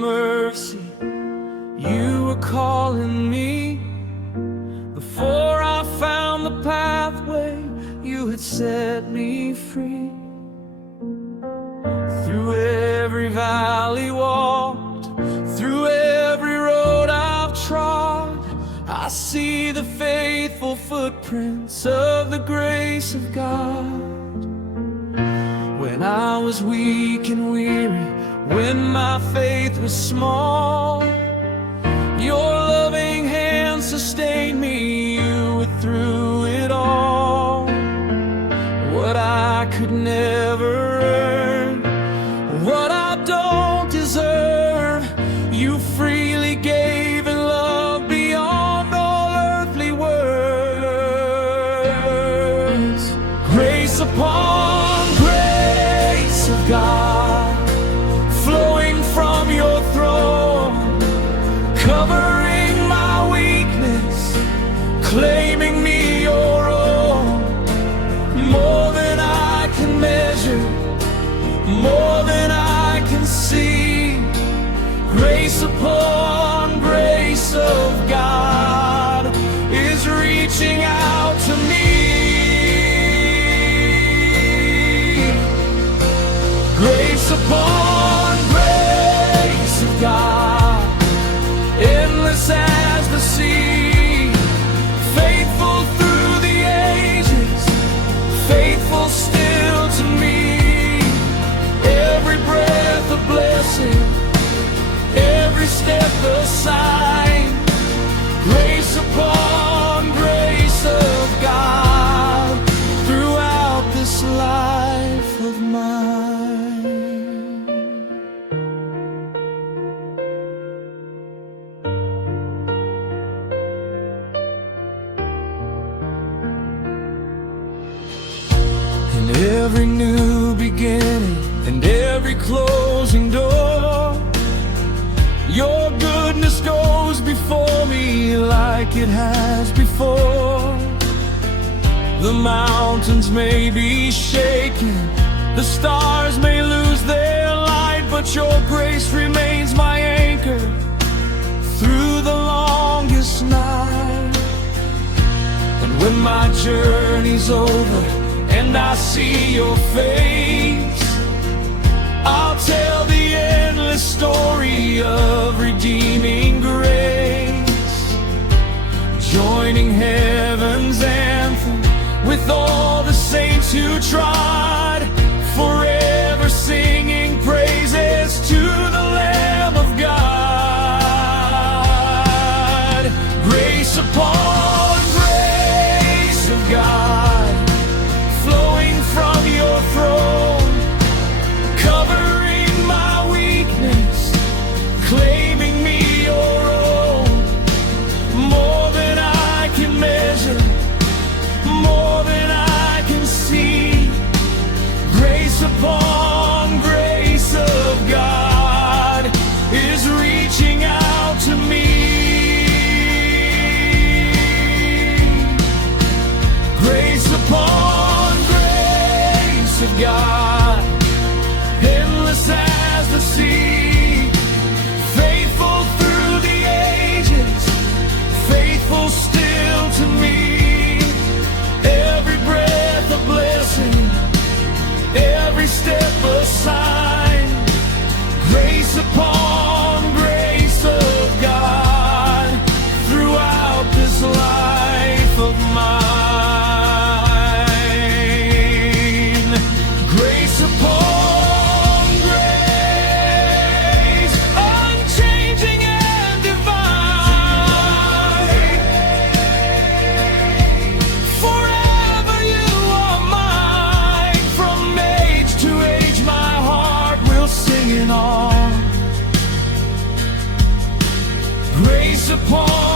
mercy, you were calling me. Before I found the pathway, you had set me free. Through every valley walked, through every road I've trod, I see the faithful footprints of the grace of God. When I was weak and weary, when my faith was small, your loving hand sustained me. You were through it all. What I could never earn, what I don't deserve, you freely gave in love beyond all earthly words. Grace upon grace of God, flowing from your throne, covering my weakness, claiming me your own. More than I can measure, more than I can see. Grace upon grace of God is reaching out to me. Grace upon grace of God, endless as the sea, faithful through the ages, faithful still to me. Every breath a blessing, every step a sign. Grace upon grace of God throughout this life of mine. And every new beginning and every closing door, your goodness goes before me like it has before. The mountains may be shaken, the stars may lose their light, but your grace remains my anchor through the longest night. And when my journey's over and I see your face, I'll tell the endless story of redeeming grace, joining heaven's anthem with all the saints who trod, forever singing praises to the Lamb of God. Grace upon grace of God, flowing from your throne, covering my weakness, claiming me your own. More than I can measure, more than I can see. Grace upon grace of God is reaching out to me. Grace upon grace of God, endless as the sea, faithful through the ages, faithful still to me. Every breath a blessing, every step a sign. Grace upon grace of God throughout this life of mine. Grace upon grace, unchanging and divine. Forever you are mine. From age to age my heart will sing in on. Grace upon